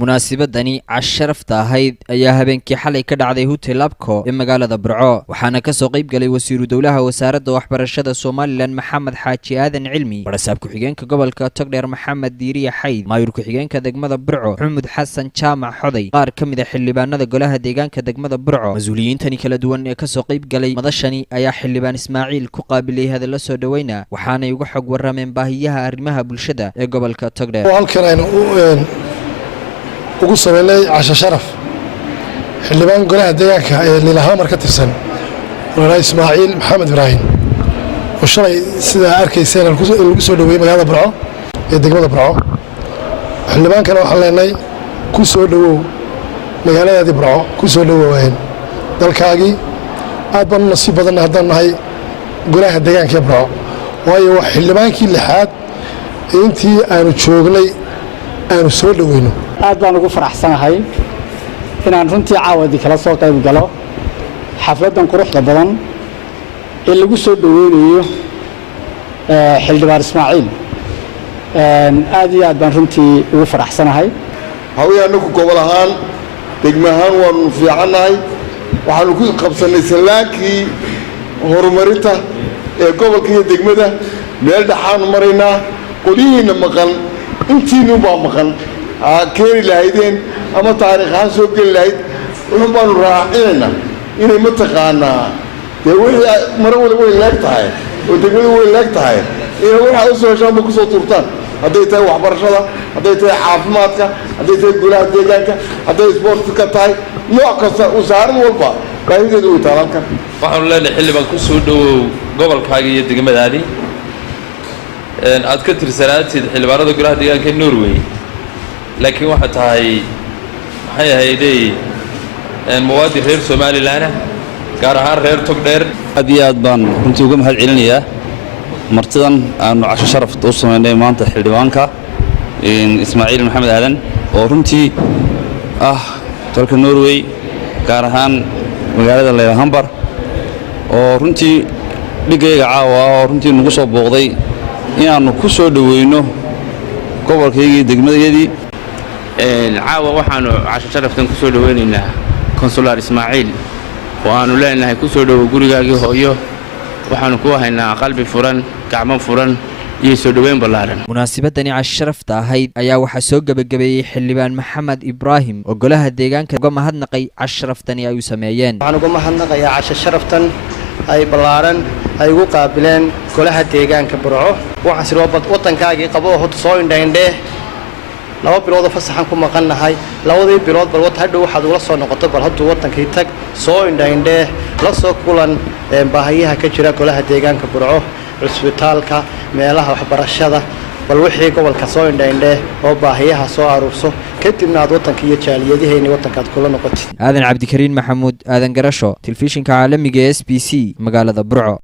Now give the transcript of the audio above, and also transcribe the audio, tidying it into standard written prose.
munaasabadani casharafta ahayd ayaa habeenkii xalay ka dhacday hotel Abco ee magaalada Burco waxaana ka soo qayb galay wasiiru dawlaha wasaaradda waxbarashada Soomaaliland Maxamed Xaaji Aadan Cilmi barsaab ku xigeenka gobolka Togdheer Maxamed Diiriye Xayd maayir ku xigeenka degmada Burco Maxamed Xasan Jaamac Xoday qaar kamid ah xildhibaanada golaha deegaanka degmada Burco mas'uuliyiintani kala duwan ee ka soo qayb galay madashani ayaa xildhibaan Ismaaciil ku qaabilay hadal soo dhaweeyna waxaana ay ugu xog warameen baahiyaha arrimaha bulshada ee gobolka Togdheer ugu sameeyay casho sharaf xildhibaan golaha deegaanka ee Lilahamar ka tirsan walaal Ismaaciil Maxamed Ibraahim oo shalay sida arkayseen lagu soo dhaweeyay magaalada Burco ee degmada Burco xildhibaankana waxaan leenahay ku soo dhawow magaalada Burco ku soo dhawow dalkaagi aad baan nasiib badan haddaan nahay golaha deegaanka ee Burco waayo wax xildhibaankii lixaad intii aanu joognay aanu soo dhaweyno aad baan ugu faraxsanahay inaan runtii caawadi kala soo qayb galo xafladan quruxda badan ee lagu soo dhaweynayo xildhibaan Ismaaciil aad iyo aad baan runtii ugu faraxsanahay haweenku gobol ahaan degmahan waanu fiicanahay waxaanu ku qabsanay salaankii horumarinta ee gobolka iyo degmada meel dhaxaan maraynaa qolihiina maqan intiinu baa maqan keeni lahaydeen ama taariikhaan soo geli lahayd wuxuu baanu raacinayna inay mataqaanaa dee wixii mara wada way leeg tahay oo degmadu way leeg tahay inay waxa u soo heshaanba ku soo turtaan hadday tahay waxbarashada hadday tahay caafimaadka hadday tahay golaha deegaanka hadday isboortka tahay nooc kasta wasaaran walba baahideedu way taalankan waxaanu leenahay xildhibaan ku soo dhawow gobolkaaga iyo degmadaadii aad ka tirsanaatid xildhibaanada golaha deegaanka Norway laakiin waxa tahay maxay ahaydee muwaadin reer Soomaaliland gaar ahaan reer Togdheer aad iyo aad baan runtii uga mahad celinayaa martidan aanu casho sharaf u sameynay maanta xildhibaanka Ismaaciil Maxamed Aadan oo runtii dalka Norway gaar ahaan magaalada Lilahamar oo runtii dhigayga caawa oo runtii nagu soo booqday inaanu ku soo dhaweyno gobolkaygii degmadayadii caawa waxaanu casho sharaftan ku soo dhaweynaynaa konsular Ismaaciil oo aanu leenahay ku soo dhawow gurigaagii hooyo waxaanu ku haynaa qalbi furan gacmo furan iyo soo dhaweyn ballaaran munaasabadani casho sharafta ahayd ayaa waxa soo gabagabeeyay xildhibaan Maxamed Ibraahim oo golaha deegaanka uga mahadnaqay casho sharaftani ay u sameeyeen waxaan uga mahadnaqayaa casho sharaftan ay ballaaran ay ugu qaabileen golaha deegaanka Burco waxaan si roobad wadankaagii qabo hod soo indhaindhee 2 bilood oo fasaxan ku maqannahay 2 bilood bal wad hadhow waxaad ula soo noqoto bal haduu wadankii tag soo indhaindhee la soo kulan baahiyaha ka jira golaha deegaanka Burco cusbitaalka meelaha waxbarashada bal wixii gobolka soo indhaindhee oo baahiyaha soo aruurso kadibna aad wadanka iyo jaaliyadaheena wadankaad kula noqotid Aadan Cabdikariin Maxamuud Aadan Garasho telefishinka caalamiga SBC magaalada Burco.